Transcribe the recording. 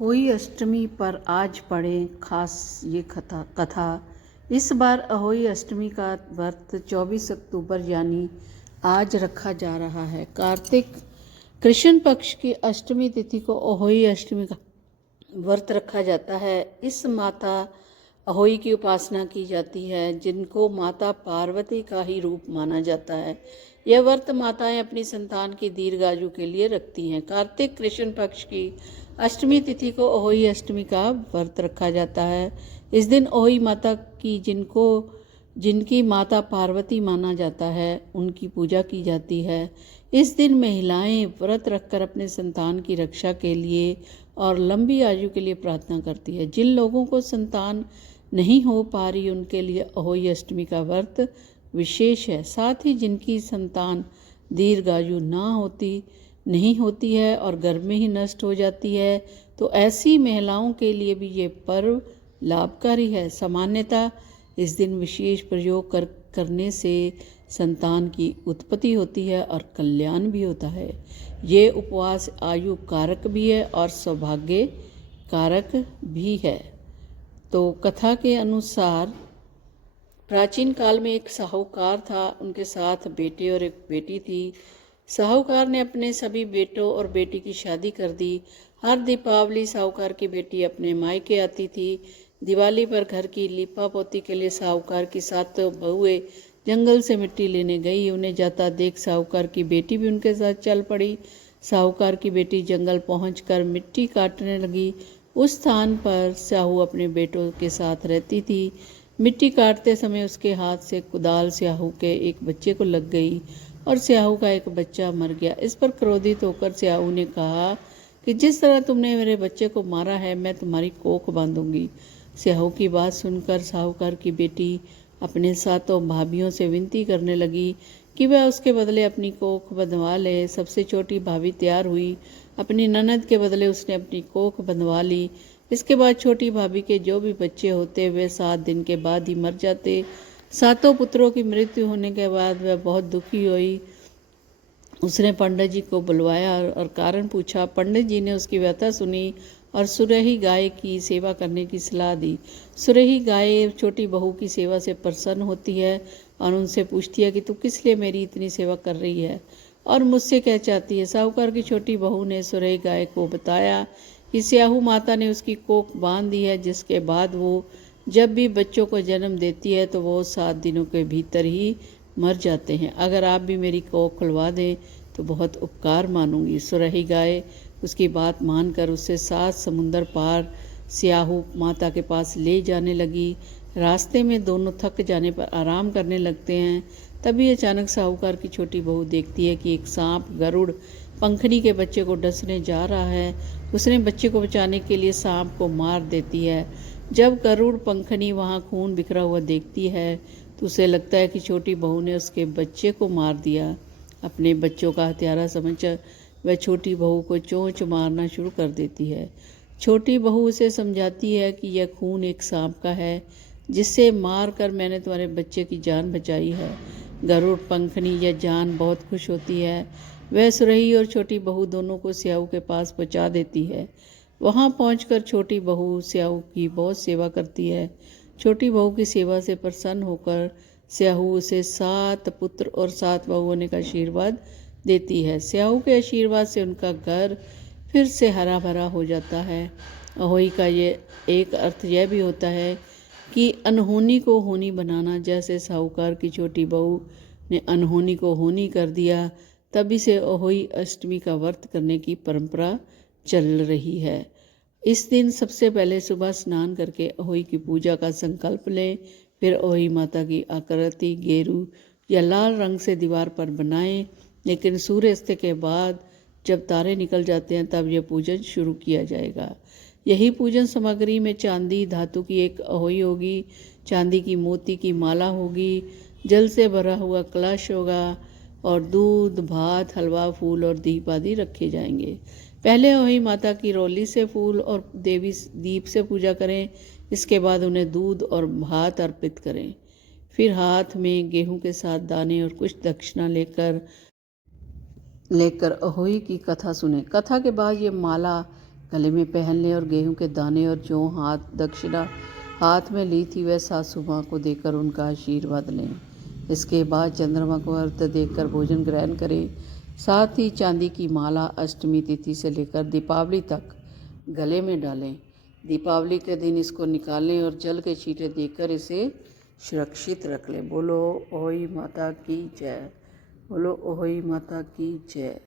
होई अष्टमी पर आज पढ़ें खास ये कथा। इस बार अहोई अष्टमी का व्रत 24 अक्टूबर यानी आज रखा जा रहा है। कार्तिक कृष्ण पक्ष की अष्टमी तिथि को अहोई अष्टमी का व्रत रखा जाता है। इस माता अहोई की उपासना की जाती है, जिनको माता पार्वती का ही रूप माना जाता है। यह व्रत माताएं अपनी संतान की दीर्घायु के लिए रखती हैं। कार्तिक कृष्ण पक्ष की अष्टमी तिथि को अहोई अष्टमी का व्रत रखा जाता है। इस दिन अहोई माता की जिनकी माता पार्वती माना जाता है, उनकी पूजा की जाती है। इस दिन महिलाएं व्रत रखकर अपने संतान की रक्षा के लिए और लंबी आयु के लिए प्रार्थना करती है। जिन लोगों को संतान नहीं हो पा रही, उनके लिए अहोई अष्टमी का व्रत विशेष है। साथ ही जिनकी संतान दीर्घायु नहीं होती है और गर्भ में ही नष्ट हो जाती है, तो ऐसी महिलाओं के लिए भी ये पर्व लाभकारी है। सामान्यतः इस दिन विशेष प्रयोग करने से संतान की उत्पत्ति होती है और कल्याण भी होता है। ये उपवास आयु कारक भी है और सौभाग्य कारक भी है। तो कथा के अनुसार प्राचीन काल में एक साहूकार था, उनके साथ बेटे और एक बेटी थी। साहूकार ने अपने सभी बेटों और बेटी की शादी कर दी। हर दीपावली साहूकार की बेटी अपने मायके आती थी। दिवाली पर घर की लीपा पोती के लिए साहूकार की 7 बहुएं जंगल से मिट्टी लेने गई। उन्हें जाता देख साहूकार की बेटी भी उनके साथ चल पड़ी। साहूकार की बेटी जंगल पहुंचकर मिट्टी काटने लगी। उस स्थान पर स्याहू अपने बेटों के साथ रहती थी। मिट्टी काटते समय उसके हाथ से कुदाल स्याहू के एक बच्चे को लग गई और स्याहू का एक बच्चा मर गया। इस पर क्रोधित होकर स्याहू ने कहा कि जिस तरह तुमने मेरे बच्चे को मारा है, मैं तुम्हारी कोख बांधूंगी। स्याहू की बात सुनकर साहूकार की बेटी अपने 7 भाभियों से विनती करने लगी कि वह उसके बदले अपनी कोख बंधवा ले। सबसे छोटी भाभी तैयार हुई। अपनी ननद के बदले उसने अपनी कोख बंधवा ली। इसके बाद छोटी भाभी के जो भी बच्चे होते, वे 7 दिन के बाद ही मर जाते। 7 पुत्रों की मृत्यु होने के बाद वह बहुत दुखी हुई। उसने पंडित जी को बुलवाया और कारण पूछा। पंडित जी ने उसकी व्यथा सुनी और सुरही गाय की सेवा करने की सलाह दी। सुरही गाय छोटी बहू की सेवा से प्रसन्न होती है और उनसे पूछती है कि तू किस लिए मेरी इतनी सेवा कर रही है और मुझसे क्या चाहती है। साहूकार की छोटी बहू ने सुरही गाय को बताया कि स्याहू माता ने उसकी कोख बांध दी है, जिसके बाद वो जब भी बच्चों को जन्म देती है तो वो 7 दिनों के भीतर ही मर जाते हैं। अगर आप भी मेरी कोख खुलवा दें तो बहुत उपकार मानूंगी। सुरही गाय उसकी बात मानकर उससे 7 समुंदर पार स्याहू माता के पास ले जाने लगी। रास्ते में दोनों थक जाने पर आराम करने लगते हैं। तभी अचानक साहूकार की छोटी बहू देखती है कि एक सांप गरुड़ पंखनी के बच्चे को डसने जा रहा है। उसने बच्चे को बचाने के लिए सांप को मार देती है। जब गरुड़ पंखनी वहाँ खून बिखरा हुआ देखती है तो उसे लगता है कि छोटी बहू ने उसके बच्चे को मार दिया। अपने बच्चों का हत्यारा समझ वह छोटी बहू को चोंच मारना शुरू कर देती है। छोटी बहू उसे समझाती है कि यह खून एक सांप का है, जिससे मार कर मैंने तुम्हारे बच्चे की जान बचाई है। गरुड़ पंखनी यह जान बहुत खुश होती है। वह सुरही और छोटी बहू दोनों को स्याहू के पास पहुंचा देती है। वहां पहुंचकर छोटी बहू स्याहू की बहुत सेवा करती है। छोटी बहू की सेवा से प्रसन्न होकर स्याहू उसे 7 पुत्र और 7 बहु होने का आशीर्वाद देती है। स्याहू के आशीर्वाद से उनका घर फिर से हरा भरा हो जाता है। अहोई का ये एक अर्थ यह भी होता है कि अनहोनी को होनी बनाना। जैसे साहूकार की छोटी बहू ने अनहोनी को होनी कर दिया, तभी से अहोई अष्टमी का व्रत करने की परंपरा चल रही है। इस दिन सबसे पहले सुबह स्नान करके अहोई की पूजा का संकल्प लें। फिर अहोई माता की आकृति गेरू या लाल रंग से दीवार पर बनाएं, लेकिन सूर्यास्त के बाद जब तारे निकल जाते हैं तब यह पूजन शुरू किया जाएगा। यही पूजन सामग्री में चांदी धातु की एक अहोई होगी, चांदी की मोती की माला होगी, जल से भरा हुआ कलश होगा और दूध, भात, हलवा, फूल और दीप आदि रखे जाएंगे। पहले अहोई माता की रोली से फूल और देवी दीप से पूजा करें। इसके बाद उन्हें दूध और भात अर्पित करें। फिर हाथ में गेहूं के साथ दाने और कुछ दक्षिणा लेकर अहोई की कथा सुने। कथा के बाद ये माला गले में पहन लें और गेहूं के दाने और जौ दक्षिणा हाथ में ली थी वह सासू माँ को देकर उनका आशीर्वाद लें। इसके बाद चंद्रमा को अर्घ्य देकर भोजन ग्रहण करें। साथ ही चांदी की माला अष्टमी तिथि से लेकर दीपावली तक गले में डालें। दीपावली के दिन इसको निकालें और जल के छींटे देकर इसे सुरक्षित रख लें। बोलो ओहोई माता की जय। बोलो ओहोई माता की जय।